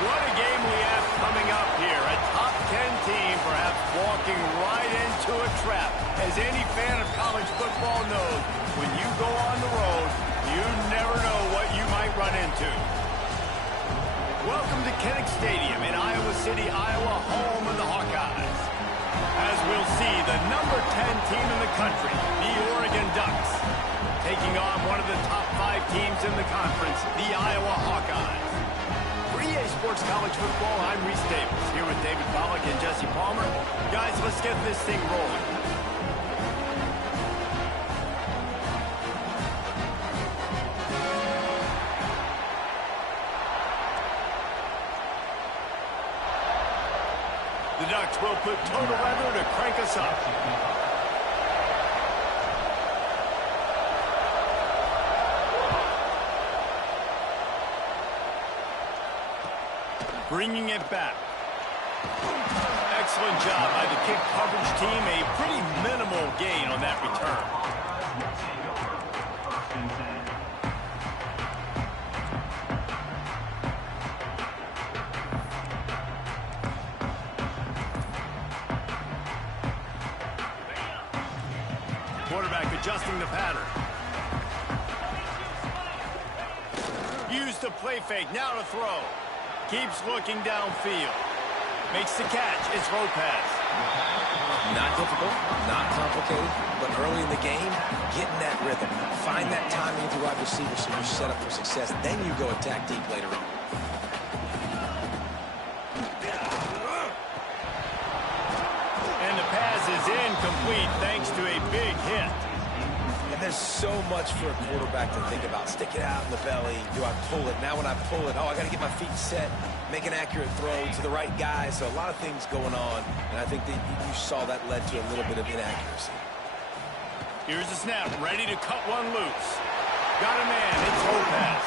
What a game we have coming up here. A top 10 team perhaps walking right into a trap. As any fan of college football knows, when you go on the road, you never know what you might run into. Welcome to Kinnick Stadium in Iowa City, Iowa, home of the Hawkeyes. As we'll see, the number 10 team in the country, the Oregon Ducks, taking on one of the top 5 teams in the conference, the Iowa Hawkeyes. For EA Sports College Football, I'm Reese Davis, here with David Pollack and Jesse Palmer. Guys, let's get this thing rolling. The Ducks will put total weather to crank us up. Bringing it back. Excellent job by the kick coverage team. A pretty minimal gain on that return. Quarterback adjusting the pattern. Use the play fake. Now to throw. Keeps looking downfield. Makes the catch. It's road pass. Not difficult, not complicated, but early in the game, getting that rhythm. Find that timing with the wide receiver so you're set up for success. Then you go attack deep later on. And the pass is incomplete thanks to a big hit. There's so much for a quarterback to think about. Stick it out in the belly. Do I pull it? Now when I pull it, I got to get my feet set, make an accurate throw to the right guy. So a lot of things going on, and I think that you saw that led to a little bit of inaccuracy. Here's the snap, ready to cut one loose. Got a man, it's road pass.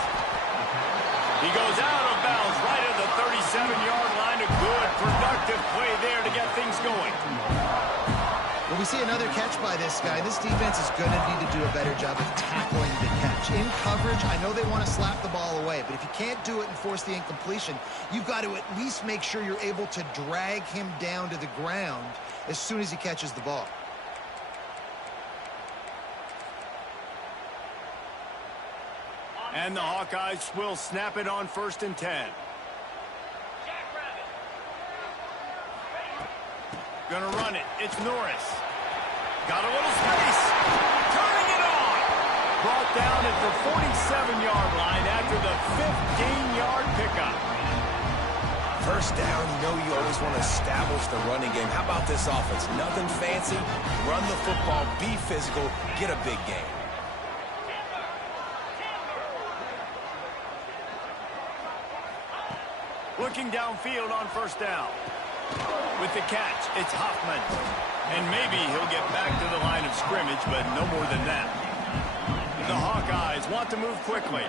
He goes out of bounds right at the 37-yard line. A good, productive play there to get things going. Well, we see another catch by this guy. This defense is going to need to do a better job of tackling the catch. In coverage, I know they want to slap the ball away, but if you can't do it and force the incompletion, you've got to at least make sure you're able to drag him down to the ground as soon as he catches the ball. And the Hawkeyes will snap it on 1st and 10. Gonna run it. It's Norris. Got a little space. Turning it on. Brought down at the 47-yard line after the 15-yard pickup. First down, you always want to establish the running game. How about this offense? Nothing fancy. Run the football, be physical, get a big game. Looking downfield on 1st down. With the catch, it's Hoffman. And maybe he'll get back to the line of scrimmage, but no more than that. The Hawkeyes want to move quickly.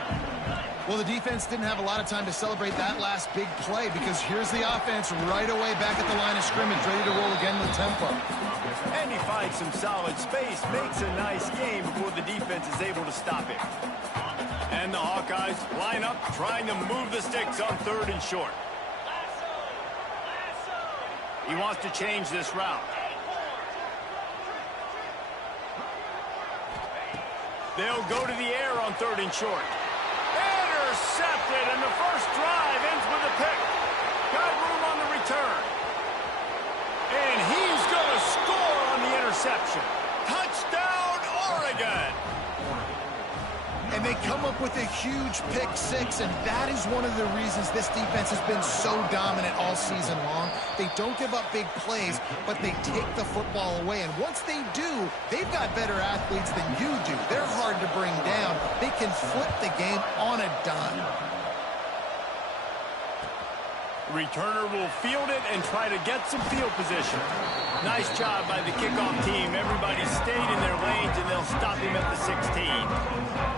Well, the defense didn't have a lot of time to celebrate that last big play because here's the offense right away back at the line of scrimmage, ready to roll again with tempo. And he finds some solid space, makes a nice game before the defense is able to stop him. And the Hawkeyes line up, trying to move the sticks on 3rd and short. He wants to change this route. They'll go to the air on 3rd and short. Intercepted, and the first drive ends with a pick. Got room on the return. And he's going to score on the interception. Touchdown, Oregon! And they come up with a huge pick 6, and that is one of the reasons this defense has been so dominant all season long. They don't give up big plays, but they take the football away. And once they do, they've got better athletes than you do. They're hard to bring down. They can flip the game on a dime. Returner will field it and try to get some field position. Nice job by the kickoff team. Everybody stayed in their lanes, and they'll stop him at the 16.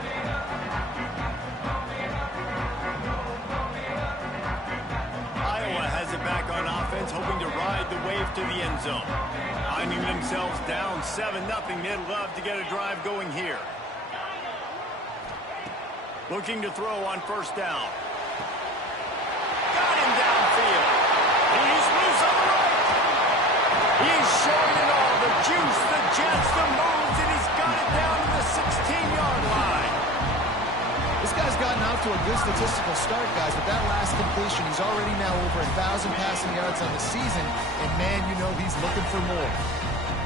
Back on offense, hoping to ride the wave to the end zone. Finding themselves down 7-0. They'd love to get a drive going here. Looking to throw on 1st down. Got him down. showing it all. The juice, the jets, the moves, and he's got it down to the 16-yard line. This guy's gotten off to a good statistical start, guys. With that last completion, he's already now over 1,000 passing yards on the season. And, man, you know he's looking for more.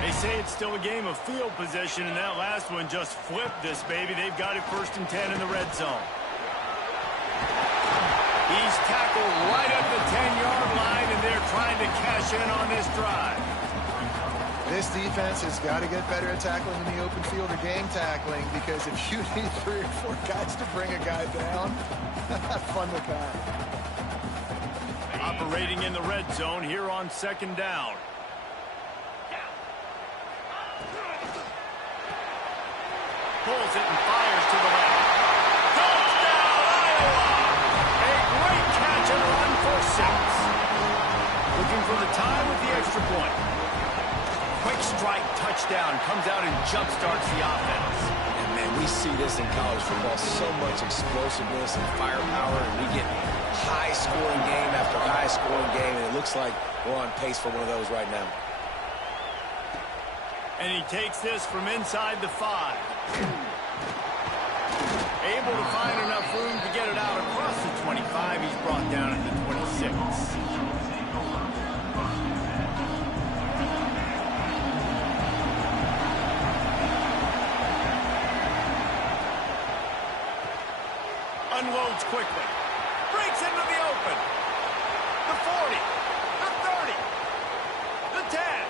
They say it's still a game of field position, and that last one just flipped this baby. They've got it 1st and 10 in the red zone. He's tackled right at the 10-yard line, and they're trying to cash in on this drive. This defense has got to get better at tackling in the open field or game tackling, because if you need 3 or 4 guys to bring a guy down, have fun with that. Operating in the red zone here on 2nd down. Pulls it and fires to the left. Touchdown, Iowa! A great catch and run for 6. Looking for the tie with the extra point. Quick strike touchdown comes out and jump-starts the offense. And, man, we see this in college football. So much explosiveness and firepower, and we get high-scoring game after high-scoring game, and it looks like we're on pace for one of those right now. And he takes this from inside the 5. Able to find enough room to get it out across the 25. He's brought down at the 26. Unloads quickly. Breaks into the open. The 40. The 30. The 10.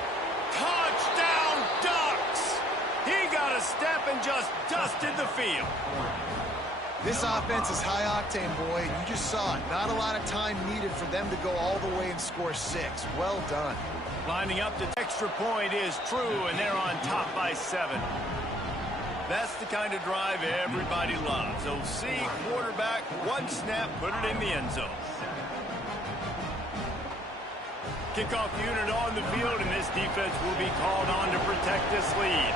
Touchdown, Ducks! He got a step and just dusted the field. This offense is high octane, boy. You just saw it. Not a lot of time needed for them to go all the way and score 6. Well done. Lining up the extra point is true, and they're on top by 7. That's the kind of drive everybody loves. OC, quarterback, 1 snap, put it in the end zone. Kickoff unit on the field, and this defense will be called on to protect this lead.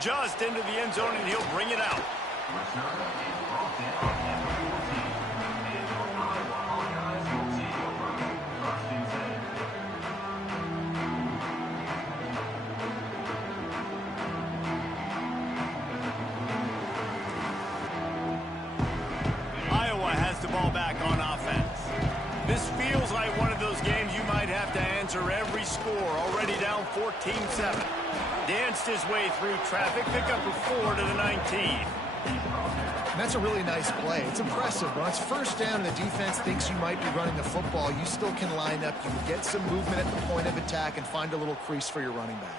Just into the end zone, and he'll bring it out. Iowa has the ball back on offense. This feels like one of those games you might have to answer every score. Already down 14-7. Danced his way through traffic, pick up a 4 to the 19. And that's a really nice play. It's impressive. When it's 1st down and the defense thinks you might be running the football, you still can line up. You can get some movement at the point of attack and find a little crease for your running back.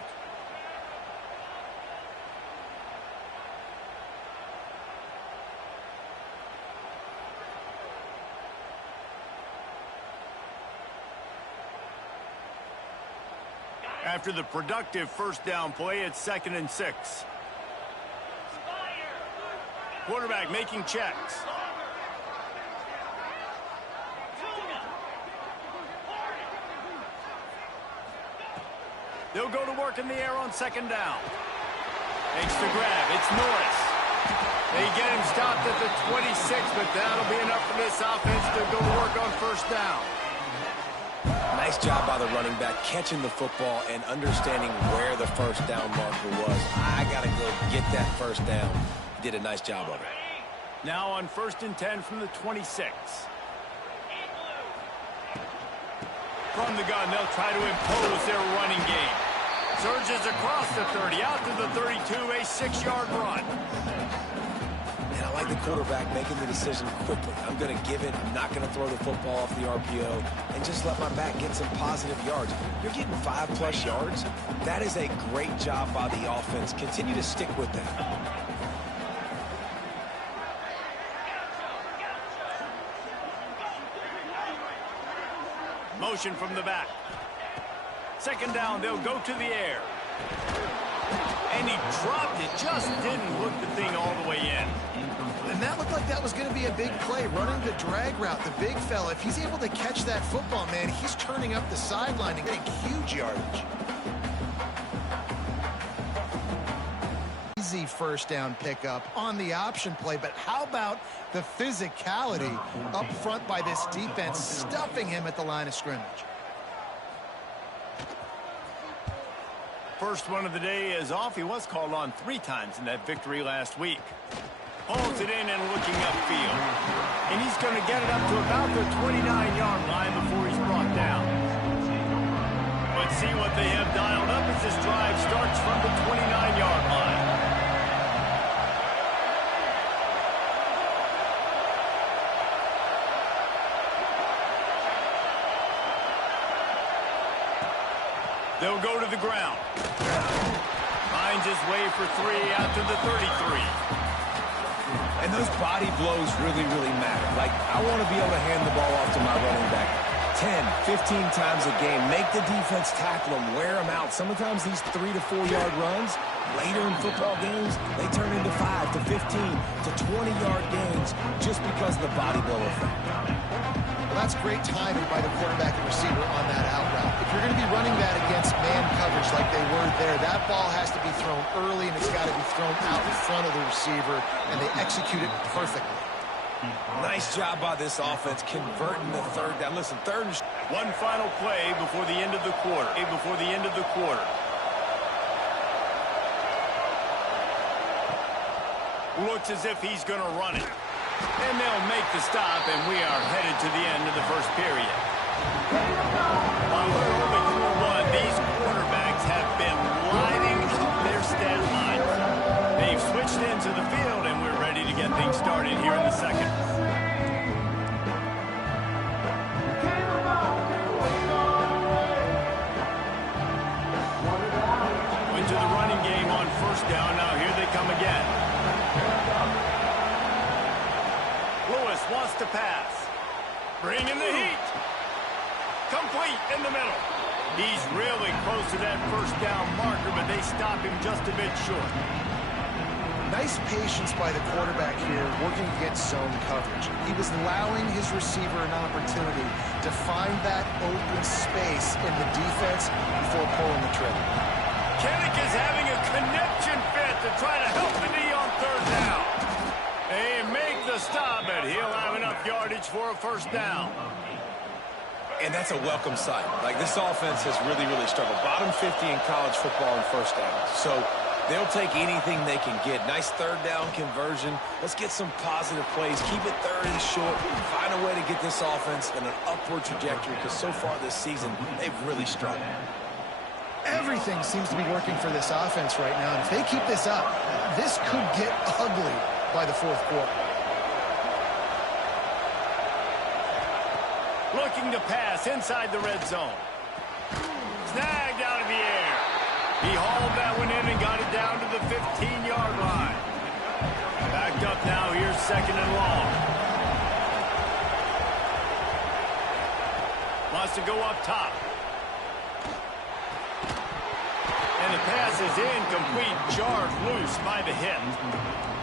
After the productive 1st down play, it's 2nd and 6. Quarterback making checks. They'll go to work in the air on 2nd down. Makes the grab. It's Norris. They get him stopped at the 26, but that'll be enough for this offense to go to work on 1st down. Nice job by the running back, catching the football and understanding where the 1st down marker was. I got to go get that 1st down. He did a nice job of it. Now on 1st and 10 from the 26. From the gun, they'll try to impose their running game. Surges across the 30, out to the 32, a 6-yard run. And I like the quarterback making the decision quickly. I'm going to give it. I'm not going to throw the football off the RPO and just let my back get some positive yards. You're getting 5+ yards. That is a great job by the offense. Continue to stick with that. Motion from the back. 2nd down, they'll go to the air. And he dropped it, just didn't hook the thing all the way in. And that looked like that was going to be a big play, running the drag route. The big fella, if he's able to catch that football, man, he's turning up the sideline and getting huge yardage. easy first down pickup on the option play, but how about the physicality up front by this defense, stuffing him at the line of scrimmage? First one of the day is off. He was called on 3 times in that victory last week. Holds it in and looking upfield. And he's going to get it up to about the 29-yard line before he's brought down. Let's see what they have dialed up as this drive starts from the 29-yard line. They'll go to the ground. Finds his way for 3 out to the 33. And those body blows really, really matter. Like, I want to be able to hand the ball off to my running back 10, 15 times a game. Make the defense tackle them, wear them out. Sometimes these 3 to 4 yard runs, later in football games, they turn into 5 to 15 to 20-yard gains just because of the body blow effect. Well, that's great timing by the quarterback and receiver on that out route. If you're going to be running that against man coverage like they were there, that ball has to be thrown early and it's got to be thrown out in front of the receiver, and they execute it perfectly. Nice job by this offense converting the third down. Listen, third and... One final play before the end of the quarter. Looks as if he's going to run it. And they'll make the stop, and we are headed to the end of the first period. While we're only through one, these quarterbacks have been lighting up their stat lines. They've switched into the field, and we're ready to get things started here in the second. Went to the running game on first down. Now here they come again. Wants to pass. Bringing the heat. Complete in the middle. He's really close to that first down marker, but they stop him just a bit short. Nice patience by the quarterback here, working against zone coverage. He was allowing his receiver an opportunity to find that open space in the defense before pulling the trigger. Kennick is having a connection fit to try to help the knee on third down. They make the stop, and he'll have enough yardage for a first down. And that's a welcome sight. Like, this offense has really, really struggled. Bottom 50 in college football in first downs. So they'll take anything they can get. Nice third down conversion. Let's get some positive plays. Keep it third and short. Find a way to get this offense in an upward trajectory, because so far this season, they've really struggled. Everything seems to be working for this offense right now. And if they keep this up, this could get ugly by the fourth quarter. Looking to pass inside the red zone. Snagged out of the air. He hauled that one in and got it down to the 15-yard line. Backed up now. Here's second and long. Wants to go up top. And the pass is incomplete, jarred loose by the hit.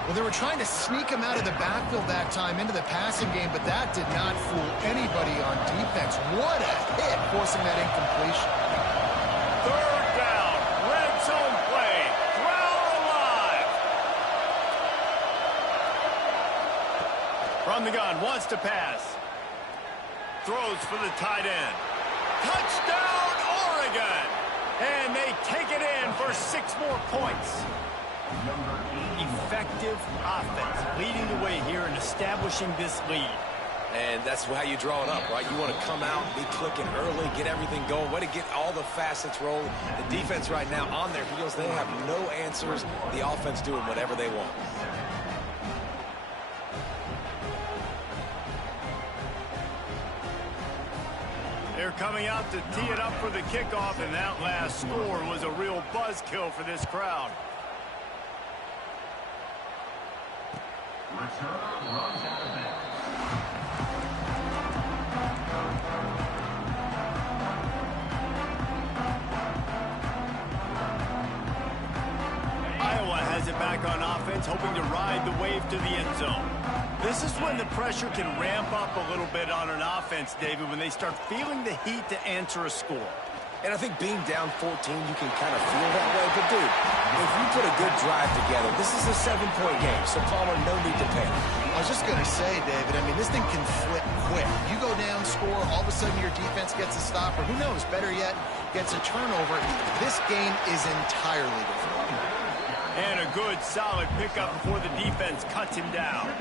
Well, they were trying to sneak him out of the backfield that time into the passing game, but that did not fool anybody on defense. What a hit, forcing that incompletion. Third down, red zone play, crowd alive. From the gun, wants to pass. Throws for the tight end. Touchdown, Oregon! And they take it in for 6 more points. Effective offense leading the way here and establishing this lead. And that's how you draw it up, right? You want to come out, be clicking early, get everything going, way to get all the facets rolling. The defense right now on their heels, they have no answers. The offense doing whatever they want. They're coming out to tee it up for the kickoff, and that last score was a real buzzkill for this crowd. Iowa has it back on offense, hoping to ride the wave to the end zone. This is when the pressure can ramp up a little bit on an offense, David, when they start feeling the heat to answer a score. And I think being down 14, you can kind of feel that way. But, dude, if you put a good drive together, this is a 7-point game. So, Palmer, no need to panic. I was just going to say, David, I mean, this thing can flip quick. You go down, score, all of a sudden your defense gets a stop, or who knows, better yet, gets a turnover. This game is entirely different. And a good, solid pickup before the defense cuts him down.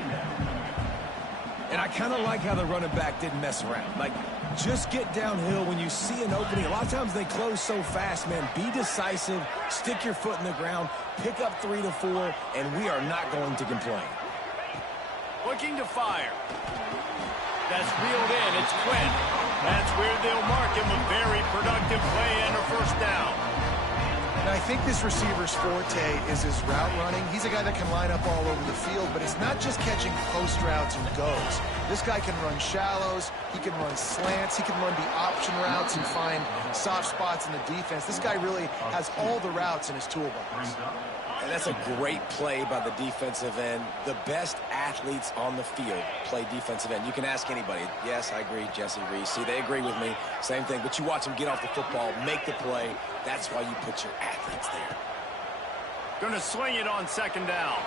And I kind of like how the running back didn't mess around. Like, just get downhill when you see an opening. A lot of times they close so fast, man. Be decisive, stick your foot in the ground, pick up 3 to 4, and we are not going to complain. Looking to fire. That's reeled in. It's Quinn. That's where they'll mark him. A very productive play and a first down. And I think this receiver's forte is his route running. He's a guy that can line up all over the field, but it's not just catching post routes and goes. This guy can run shallows, he can run slants, he can run the option routes and find soft spots in the defense. This guy really has all the routes in his toolbox. And that's a great play by the defensive end. The best athletes on the field play defensive end. You can ask anybody. Yes, I agree, Jesse Reese. See, they agree with me. Same thing. But you watch them get off the football, make the play. That's why you put your athletes there. Going to swing it on second down.